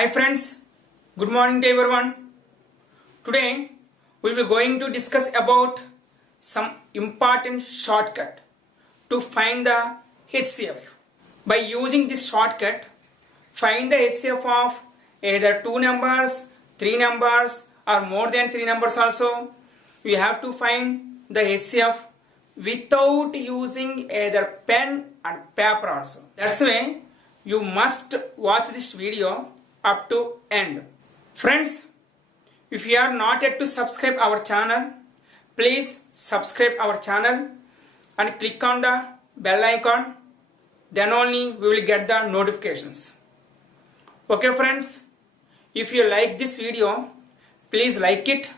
Hi friends, good morning to everyone. Today we will be going to discuss about some important shortcut to find the HCF. By using this shortcut, find the HCF of either two numbers, three numbers or more than three numbers also. We have to find the HCF without using either pen and paper also. That's why you must watch this video up to end. Friends, if you are not yet to subscribe our channel, please subscribe our channel and click on the bell icon. Then only we will get the notifications. Okay friends, if you like this video, please like it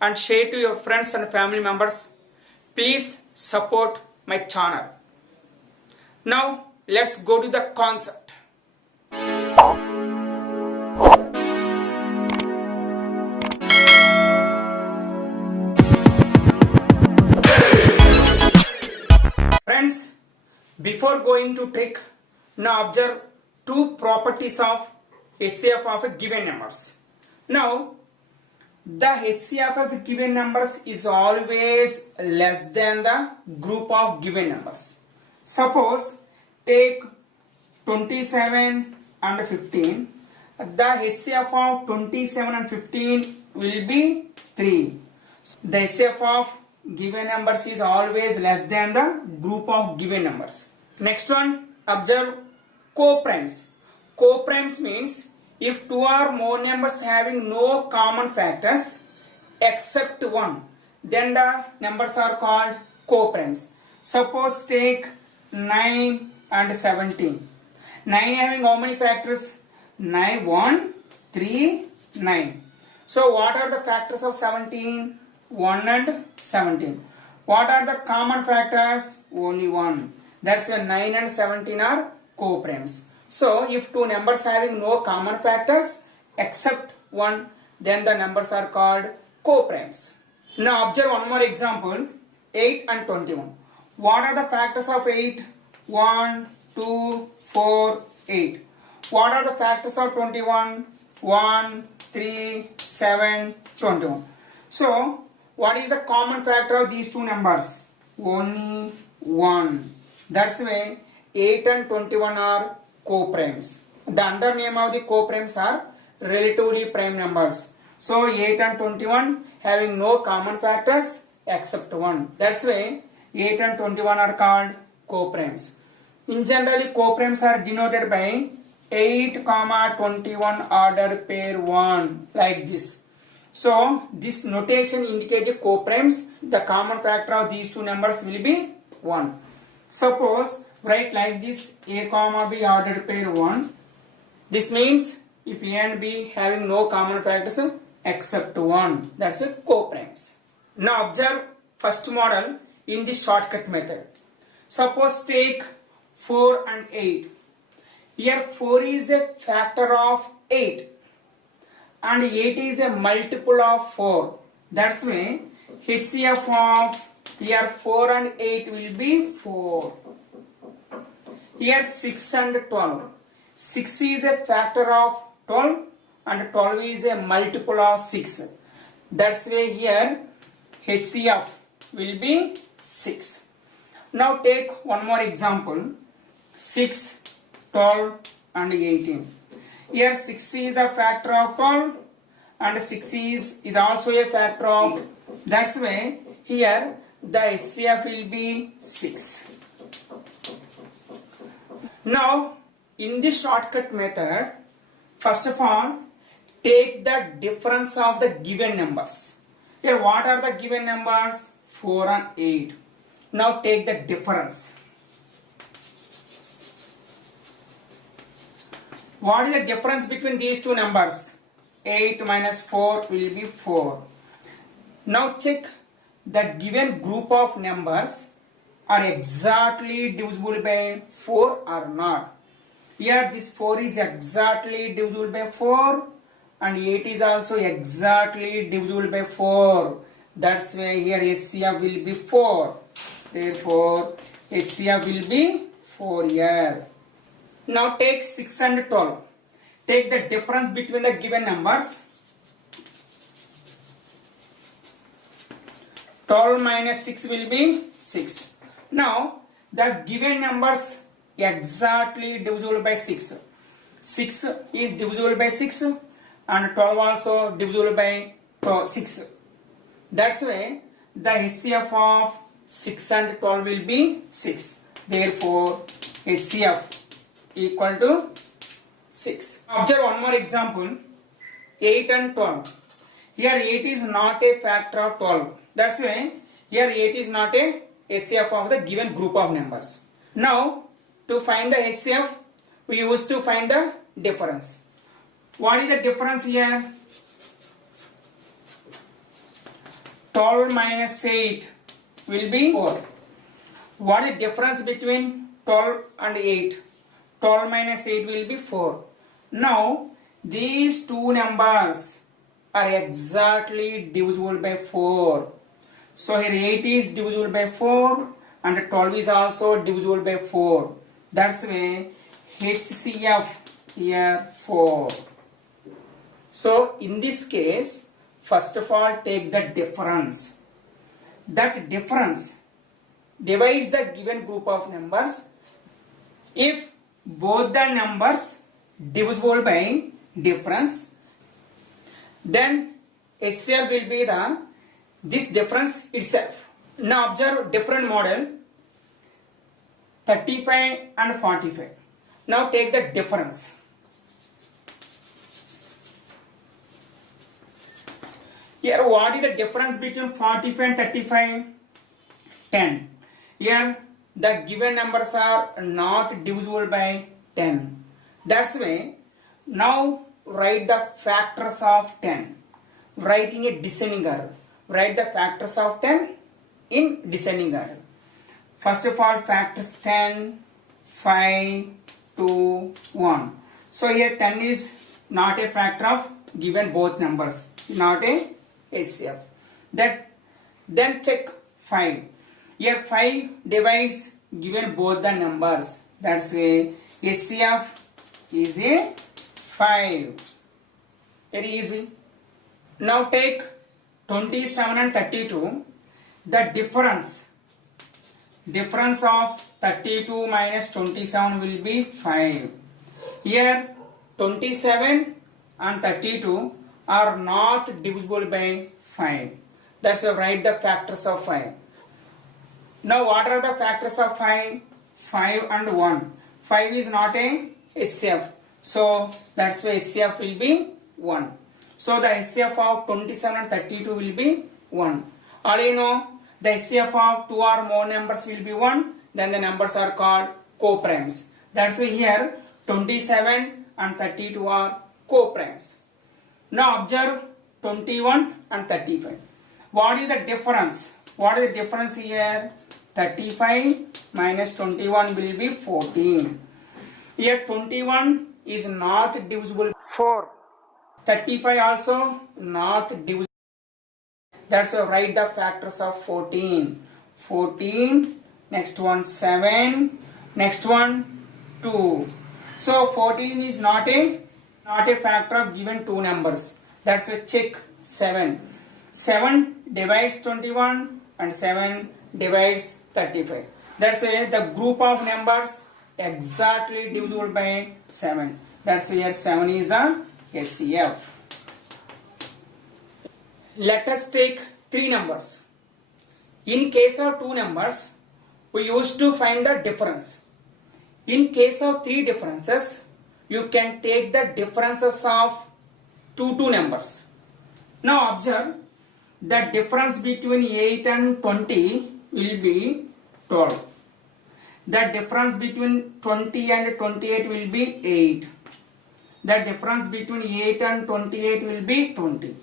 and share to your friends and family members. Please support my channel. Now let's go to the concept. Friends, before going to trick, now observe two properties of HCF of given numbers. Now, the HCF of given numbers is always less than the group of given numbers. Suppose take 27 and 15. The HCF of 27 and 15 will be 3. The HCF of given numbers is always less than the group of given numbers. Next one, observe co-primes. Co-primes means if two or more numbers having no common factors except one, then the numbers are called co-primes. Suppose take 9 and 17. 9 having how many factors? 9, 1, 3, 9. So what are the factors of 17? 1 and 17. What are the common factors? Only 1. That's why 9 and 17 are co-primes. So if two numbers having no common factors except 1, then the numbers are called co-primes. Now observe one more example, 8 and 21. What are the factors of 8? 1, 2, 4, 8. What are the factors of 21? 1, 3, 7, 21. So what is the common factor of these two numbers? Only 1. That's why 8 and 21 are co-primes. The other name of the co-primes are relatively prime numbers. So 8 and 21 having no common factors except 1. That's why 8 and 21 are called co-primes. In generally, co-primes are denoted by 8, 21 ordered pair 1 like this. So this notation indicates the co-primes. The common factor of these two numbers will be 1. Suppose write like this, A comma B ordered pair 1. This means if A and B having no common factors except 1, that's a co-primes. Now observe first model in the shortcut method. Suppose take 4 and 8. Here 4 is a factor of 8. And 8 is a multiple of 4. That's why HCF of here 4 and 8 will be 4. Here 6 and 12. 6 is a factor of 12 and 12 is a multiple of 6. That's why here HCF will be 6. Now take one more example. 6, 12 and 18. Here 6 is a factor of 12 and 6 is also a factor of, that's why here the HCF will be 6. Now in this shortcut method, first of all take the difference of the given numbers. Here what are the given numbers? 4 and 8. Now take the difference. What is the difference between these two numbers? 8 minus 4 will be 4. Now check the given group of numbers are exactly divisible by 4 or not. Here this 4 is exactly divisible by 4 and 8 is also exactly divisible by 4. That's why here HCF will be 4. Therefore HCF will be 4 here. Now take 6 and 12. take the difference between the given numbers. 12 minus 6 will be 6. Now, the given numbers exactly divisible by 6. 6 is divisible by 6 and 12 also divisible by 6. That's why the HCF of 6 and 12 will be 6. Therefore, HCF equal to 6. Observe one more example. 8 and 12. Here 8 is not a factor of 12. That's why here 8 is not a HCF of the given group of numbers. Now, to find the HCF, we used to find the difference. What is the difference here? 12 minus 8 will be 4. What is the difference between 12 and 8? 12 minus 8 will be 4. Now, these two numbers are exactly divisible by 4. So here 8 is divisible by 4 and 12 is also divisible by 4. That's why HCF here 4. So in this case, first of all take the difference. That difference divides the given group of numbers. If both the numbers divisible by difference, then HCF will be this difference itself. Now observe different model 35 and 45. Now take the difference. Here what is the difference between 45 and 35? 10. Here the given numbers are not divisible by 10. That's why now write the factors of 10. Write in a descending order. Write the factors of 10 in descending order. First of all, factors 10, 5, 2, 1. So here 10 is not a factor of given both numbers. Not a HCF. Then check 5. Here 5 divides given both the numbers. That's why HCF is a 5. Very easy. Now take 27 and 32. The difference of 32 minus 27 will be 5. Here 27 and 32 are not divisible by 5. That's why write the factors of 5. Now what are the factors of 5? 5 and 1. 5 is not a HCF. So that's why HCF will be 1. So the HCF of 27 and 32 will be 1. Already know the HCF of 2 or more numbers will be 1. Then the numbers are called co-primes. That's why here 27 and 32 are co-primes. Now observe 21 and 35. What is the difference? What is the difference here? 35 minus 21 will be 14. Here 21 is not divisible by 4. 35 also not divisible. That's why write the factors of 14. 14, next one 7, next one 2. So 14 is not a factor of given two numbers. That's why check 7. 7 divides 21 and 7 divides 35. That's why the group of numbers exactly divisible by 7. That's why here 7 is the HCF. Let us take 3 numbers. In case of 2 numbers, we used to find the difference. In case of 3 differences, you can take the differences of two numbers. Now observe, the difference between 8 and 20 will be 12. The difference between 20 and 28 will be 8. The difference between 8 and 28 will be 20.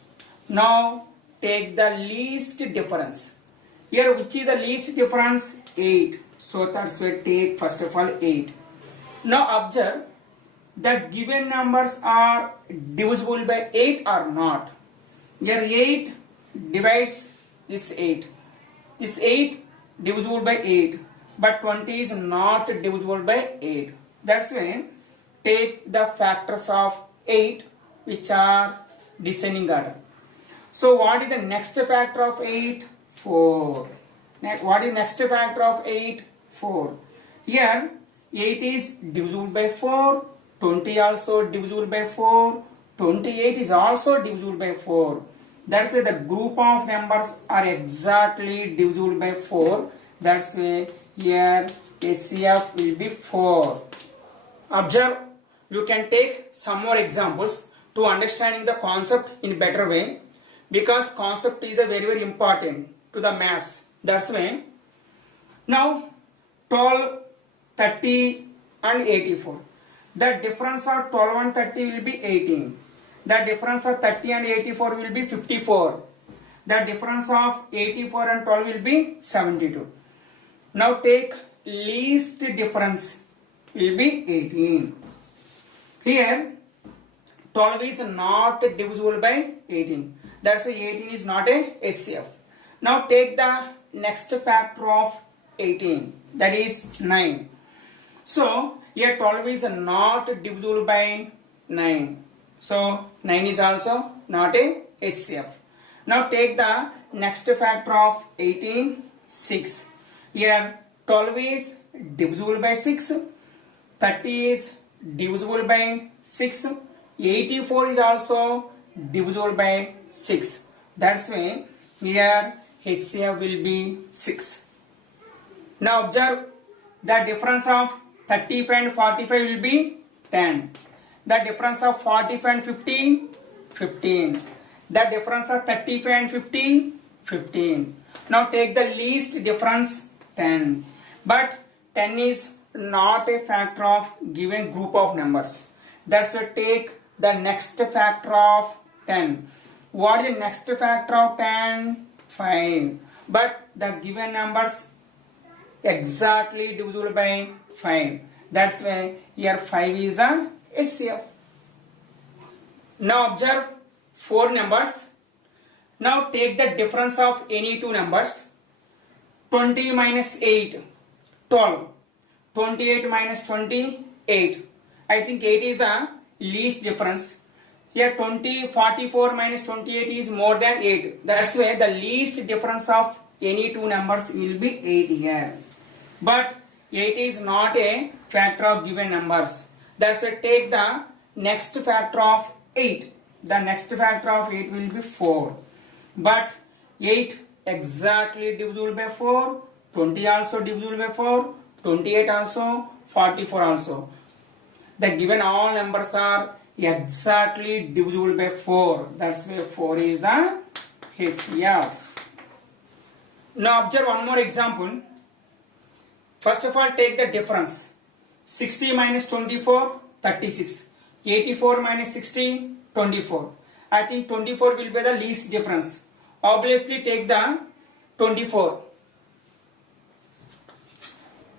Now take the least difference. Here which is the least difference? 8. So that's why take first of all 8. Now observe, the given numbers are divisible by 8 or not. Here 8 divides this 8. This 8 divisible by 8. But 20 is not divisible by 8. That's why take the factors of 8 which are descending order. So what is the next factor of 8? 4. What is next factor of 8? 4. Here 8 is divisible by 4, 20 also divisible by 4, 28 is also divisible by 4. That's why the group of numbers are exactly divisible by 4. That's why here HCF will be 4. Observe, you can take some more examples to understanding the concept in better way, because concept is a very important to the maths. That's why now 12, 30 and 84. The difference of 12 and 30 will be 18. The difference of 30 and 84 will be 54. The difference of 84 and 12 will be 72. Now take least difference will be 18. Here 12 is not divisible by 18. That's why 18 is not a HCF. Now take the next factor of 18, that is 9. So here 12 is not divisible by 9. So 9 is also not a HCF. Now take the next factor of 18, 6. Here 12 is divisible by 6, 30 is divisible by 6, 84 is also divisible by 6. That's why here HCF will be 6. Now observe, the difference of 35 and 45 will be 10. The difference of 45 and 15, 15. The difference of 35 and 50, 15. Now take the least difference, 10. But 10 is not a factor of given group of numbers. That's why take the next factor of 10. What is the next factor of 10? 5. But the given numbers exactly divisible by 5. That's why here 5 is the HCF. Now observe 4 numbers. Now take the difference of any two numbers. 20 minus 8, 12. 28 minus 20, 8. I think 8 is the least difference. Here 44 minus 28 is more than 8. That's why the least difference of any two numbers will be 8 here. But 8 is not a factor of given numbers. That's why take the next factor of 8. The next factor of 8 will be 4. But 8 exactly divisible by 4. 20 also divisible by 4. 28 also. 44 also. The given all numbers are exactly divisible by 4. That's why 4 is the HCF. Now observe one more example. First of all, take the difference. 60 minus 24, 36. 84 minus 60, 24. I think 24 will be the least difference. Obviously take the 24.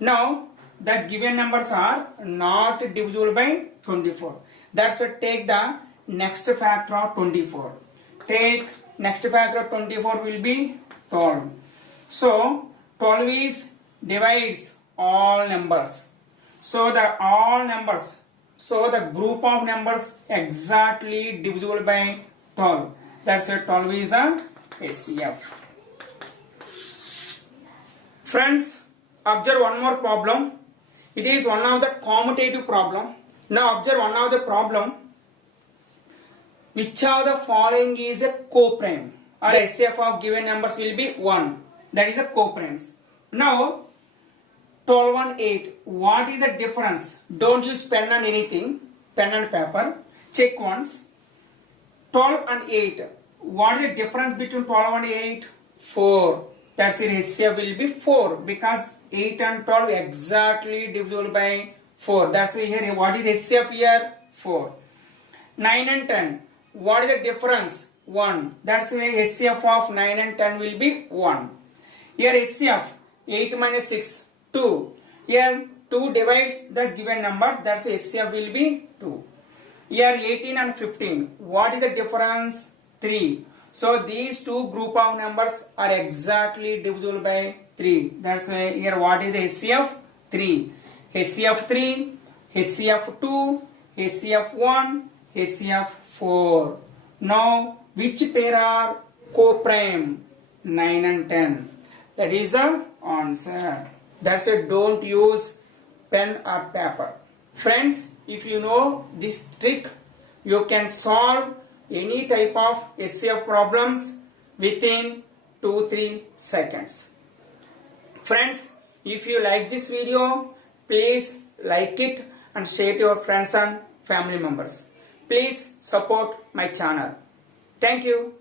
Now the given numbers are not divisible by 24. That's why take the next factor of 24. Take next factor of 24 will be 12. So 12 is divides all numbers. So the all numbers. So the group of numbers exactly divisible by 12. That's why 12 is the HCF. Friends, observe one more problem. It is one of the commutative problem. Now observe one of the problem. Which of the following is a coprime? Or HCF of given numbers will be 1. That is a coprimes. Now 12 and 8. What is the difference? Don't use pen and anything. Pen and paper. Check once. 12 and 8. What is the difference between 12 and 8? 4. That's it. HCF will be 4 because 8 and 12 exactly divisible by 4. That's why here what is HCF here? 4. 9 and 10. What is the difference? 1. That's why HCF of 9 and 10 will be 1. Here HCF 8 minus 6, 2. Here 2 divides the given number. That's why HCF will be 2. Here 18 and 15. What is the difference? 3. So these two group of numbers are exactly divisible by 3. That's why here what is the HCF? 3. HCF 3, HCF 2, HCF 1, HCF 4. Now which pair are co-prime? 9 and 10. That is the answer. That's it. Don't use pen or paper. Friends, if you know this trick, you can solve any type of HCF problems within 2-3 seconds. Friends, if you like this video, please like it and share to your friends and family members. Please support my channel. Thank you.